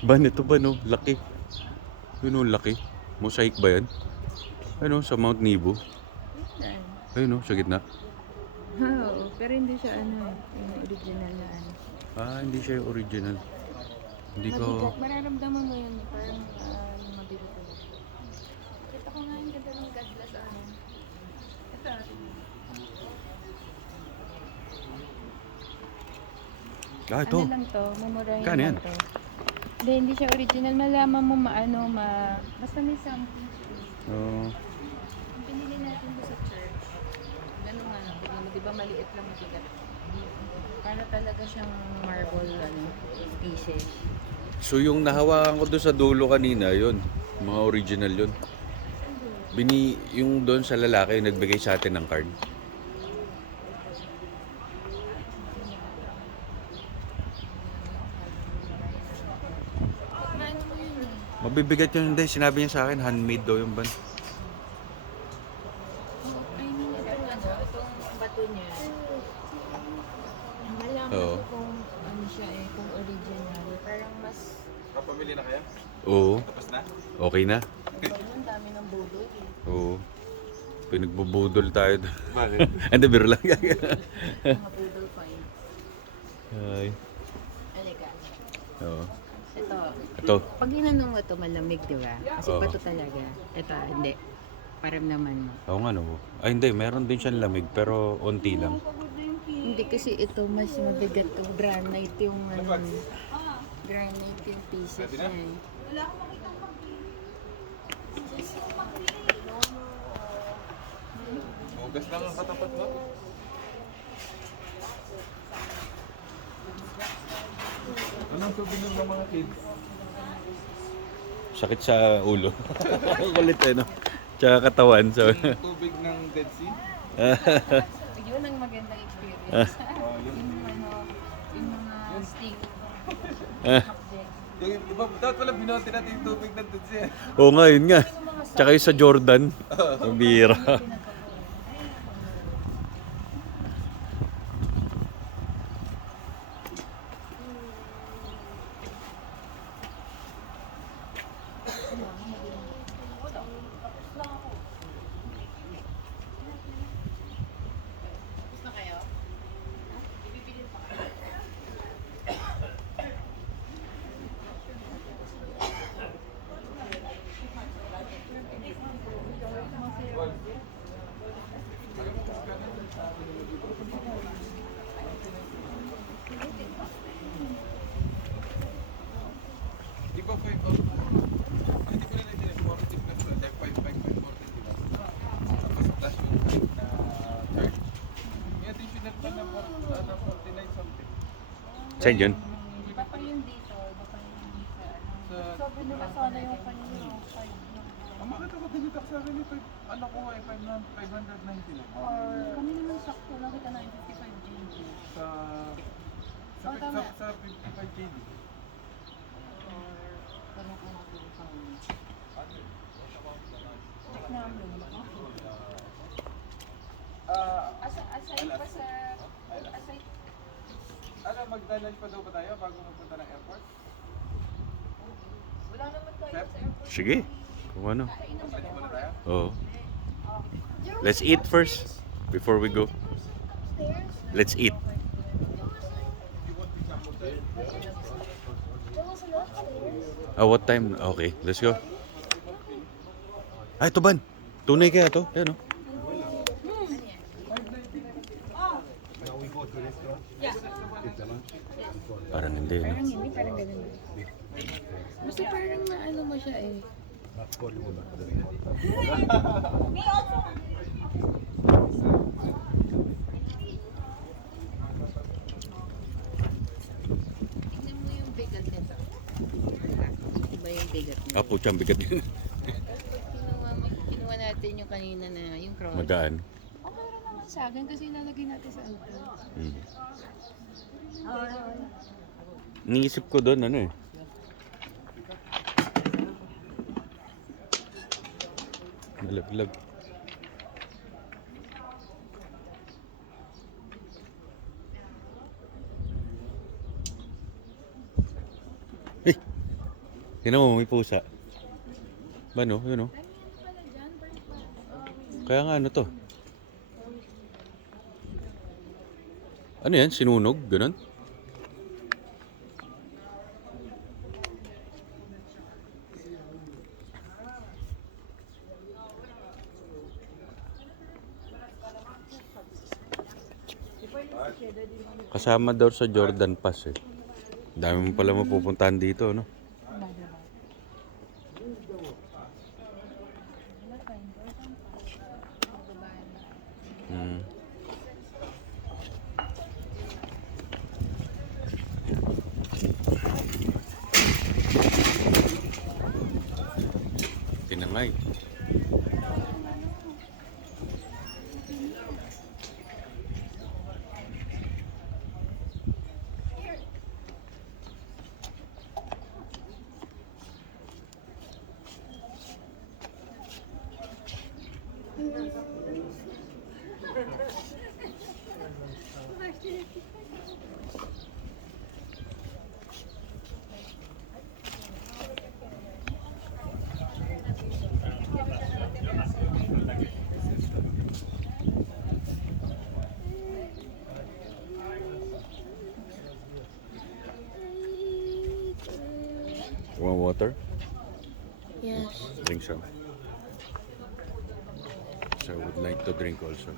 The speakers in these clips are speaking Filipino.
Ba, nito ba no? Laki. Yun o, laki. Mosaic ba yan? Ano, sa Mount Nebo. Yan. Ayun o, sa gitna. Oo, pero hindi siya ano, yung original na ano. Hindi siya yung original. Hindi ko... Mabigat, mararamdaman mo yun, parang yung mabigat talaga. Kita ko nga yung ganda ng God bless ano. Ito. Ito. Ano lang to, mumurahin Kano yan? lang to. Hindi siya original. Malaman mo basta may something siya. Oo. Yung pinili natin doon sa church, ganun nga lang, tignan mo, di ba maliit lang mabigat. Para talaga siyang marble, pieces. So yung nahawakan ko doon sa dulo kanina, yun. Mga original yun. Yung doon sa lalaki, yung nagbigay sa atin ng card. Maano mo yun eh. Mabibigat yun, hindi. Sinabi niya sa akin, handmade daw yung ban. I mean, itong bato niya. Malaman Oo. ko kung ano siya kung original. Parang mas, Kapamili na kaya? Oo. Tapos na? Okay na. ang dami ng budol. Oo. Pinagbubudol tayo doon. Bakit? Hindi, biro lang. Mga budol fine. Ay. Alika. Oo. Ito. Ito. Pag ginanong mo ito, malamig, di ba? Kasi Oo. bato talaga. Ito, hindi. Parang naman mo. Oo nga no. Ay hindi, meron din siyang lamig pero onti lang. Hindi kasi ito mas mabigat to. Granite yung granite yung pieces niya eh. Hugas lang ang katapat mo. Anong souvenir ng mga kids? Sakit sa ulo. Kulit no. Tsaka katawan. So. Yung tubig ng Dead Sea? Yun ang magandang experience. Yung mga stick. Yung iba, dapat pala binote natin yung tubig ng Dead Sea. Oo nga, yun nga. Tsaka yung sa Jordan. Ang bira. Gusto kayo? Ibibili pa kayo. Di ba 5 out? Hindi ko rin din 40 plus. Like 5, 5, 5, 40, di ba? Tapos plus yung 5 na charge. May additional pa na 49 something. Saan yun? Iba pa yun dito. Iba pa yun dito. Sa... Sabi nila sana yung kanina, 5 na. Ang makita ko dinitak sa akin yung ano ko nga 590 lang. Or kami naman sakto, nakita na yung 55 GB. Sa... Oh, tama. Sa 55 KD. Or tanong ko natin sa check namin. Aside pa sa... Aside... Ano, magda-lunch pa daw ba tayo bago magpunta ng airport? Wala naman tayo Sir? sa airport. Sige. Kung ano. Pwede muna tayo? Oo. Let's eat first. Before we go. Let's eat. What time? Okay, let's go. Ito ban. Tunay kaya to? Ayan o. Parang hindi, no? Parang hindi, parang ganun. Basta parang maano mo siya eh. Tingnan mo yung bigat nito. Iba yung bigat nito. Putsang bigat yun. Kinuha natin yung kanina na yung cross. Magaan. Okay rin naman sa akin kasi nalagay natin sa auto. Hmm. Ah, Iniisip ko doon, ano eh. Malaglag. Tingnan mo, may pusa. Ba no? Yun oh. Pala dyan, bird pa. Kaya nga ano to? Ano yan? Sinunog? Ganun? Kasama daw sa Jordan Pass eh. Dami mo pala mapupuntahan dito, no? Hmm. Tinangay. You want water? Yes. Drink some. So I would like to drink also.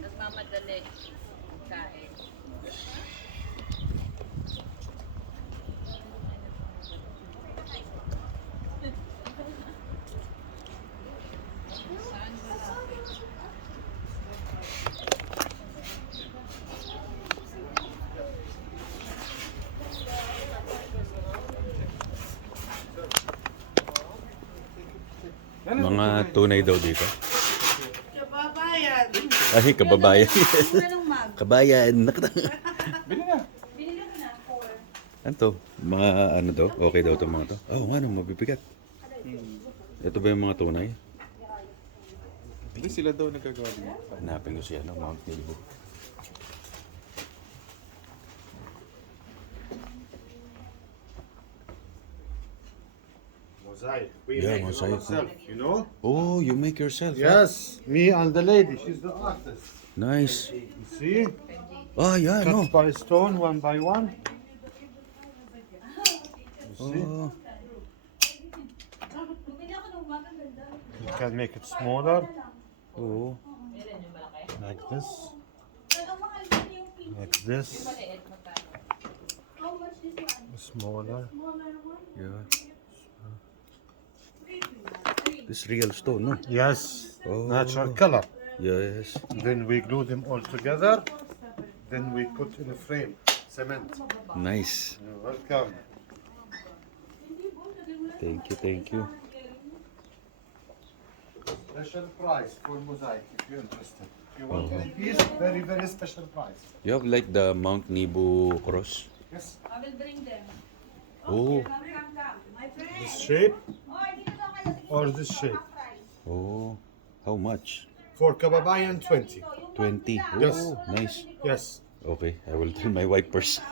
Nagmamadali. Kain. Mga tunay daw dito. Kababayan. Ay, kababayan. Anong mag? Kabayan. Bili na. Binili ko na 4. Ano to? Mga ano daw? Okay daw itong mga to? Oh, ano, mabibigat. Ito ba yung mga tunay? Hindi sila daw nagagawa din. Hanapin ko si ano, Mount Nebo. Mosaic. We Yeah, make it mosaic. ourselves, you know? Oh, you make yourself? huh? Yes, me and the lady. She's the artist. Nice. You see? Ah, yeah, Cut no. by stone, one by one. You see? Oh, You can make it smaller, oh. like this. Like this. Smaller. Yeah. This real stone, no? Yes, Oh. natural color. Yes. Then we glue them all together. Then we put in a frame, cement. Nice. You're welcome. Thank you, thank you. Special price for mosaic if you're interested. If you want any piece, very, very special price. You have like the Mount Nebo cross? Yes. I will bring them. Oh. My friend. This shape or this shape. Oh. How much? For kababayan 20. 20. Yes. Oh, nice. Yes. Okay, I will tell my wife first.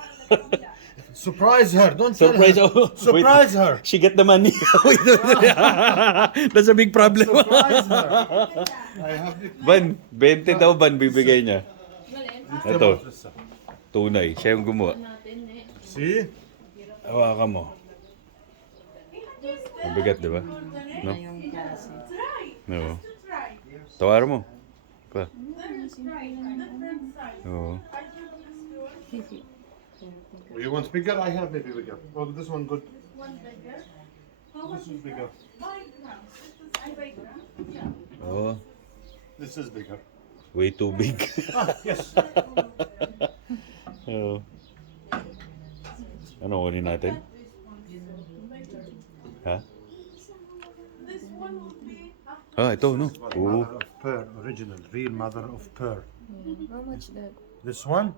Surprise her. Don't tell Surprise! her. Oh, Surprise her. She get the money. Wait, that's a big problem. Surprise her. I have the Ban, 20 daw ban bibigay niya. Ito, Ito. tunay. Siya yung gumawa. See? Hawakan mo. Mabigat, di ba? No? No. Tawaran mo. Pa. Oo. You want bigger? I have maybe bigger. Oh, this one good. This is bigger. Oh, This is bigger. way too big. Yes. Oh. Ano kunin natin? Ha? Ah, ito, no? Oo. Mother of pearl, original, real mother of pearl. How much that? This one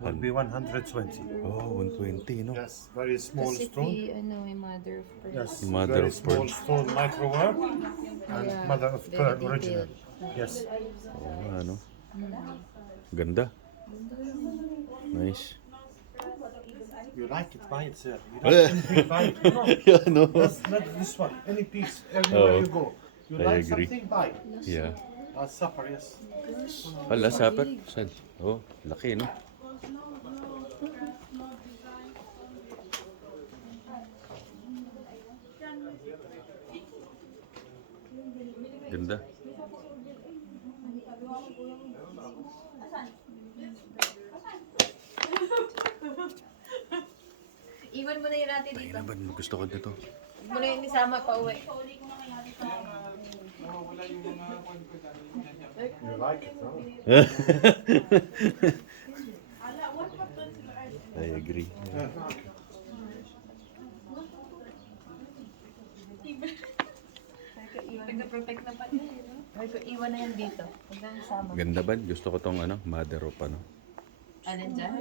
will be 120. Oh, 120, no? Yes, very small Kasi stone. may mother of pearl. Yes, Mother very of small pearl. stone microwork and Yeah, mother of very pearl detailed. original. Yes. Oh, ano? Ganda. Nice. You like it, buy it, sir. You like anything, buy it. No, Yeah, no? that's not this one. Any piece, everywhere Oh, you go. You I like agree. something, buy. Yeah. Last supper, yes. Hala, sapat. Saan? Oh, laki, no? Ganda. Iwan mo na yun natin Ay dito. naman, gusto ko nito. Huwag mo na yun isama pa uwi. Wala yung mga kwan ko dahil yan. You like it, no? I agree. Nag-protect na pa niya. Ay, ko iwan na yan dito. Huwag na isama. Ganda ba? Gusto ko tong ano, mother of ano. Alin dyan?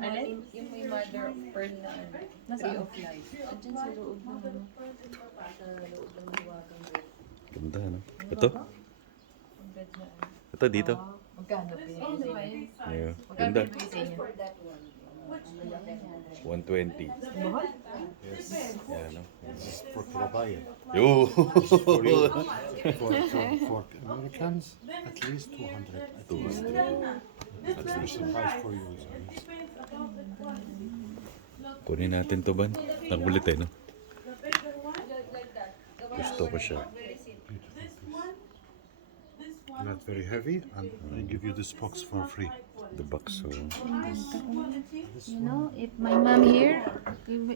Alin? Yung may mother of pearl na ano. Tree of life. Andyan sa loob ng ano. Sa loob ng hiwagang bread. Ganda, no? Ito? Ang bread na ano. Ito dito. Magkano pinili sa inyo? Yeah. Magkano Ganda. pinili sa inyo? 120. Mahal? Yeah, no? This is for Klabayan. Yo! For you. For Americans, at least 200. 200. That's special price for you. So yes. Kunin natin to, Ban. Nakulit eh, no? Gusto ko siya. Not very heavy, and I give you this box for free. The box, so... You know, if my mom here,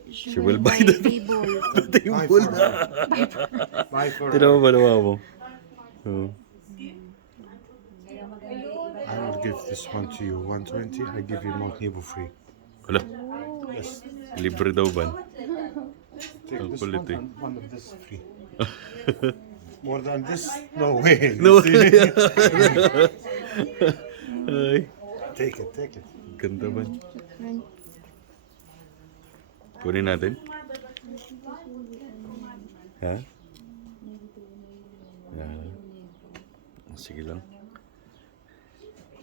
She will buy the table. Buy for her. Buy for Tira mo her. ba naman mo? Oh. I will give this one to you, 120. I give you Montego free. Wala. Yes. Libre daw, Ban. Take Ang this kulit one eh. and one of this free. More than this? No way. No. You see? Ay, Take it, take it. ganda, Ban. Kunin natin. Ha? Yeah. Sige lang.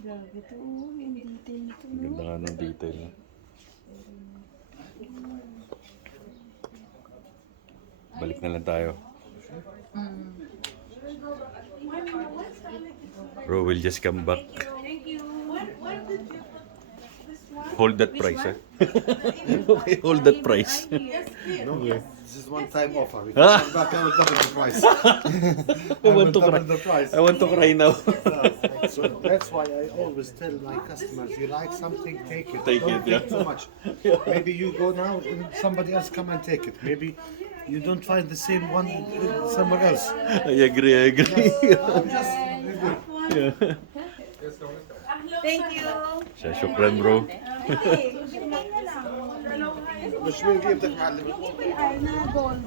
Grabe to, yung detail to. Ang ganda nga ng detail. No? Balik na lang tayo. Bro, we'll just come back. Hold that price, eh? Okay, hold that price. No, this is one-time offer. If Ah. you come back, I will double the price. I want to cry. the price. I want to cry now. So that's why I always tell my customers, you like something, take it. Take don't it, take yeah. too much. Maybe you go now and somebody else come and take it. Maybe you don't find the same one somewhere else. I agree, I agree. Thank you. Siya, syukran, bro. مش بنجيب لك معلم. Ay, na gold.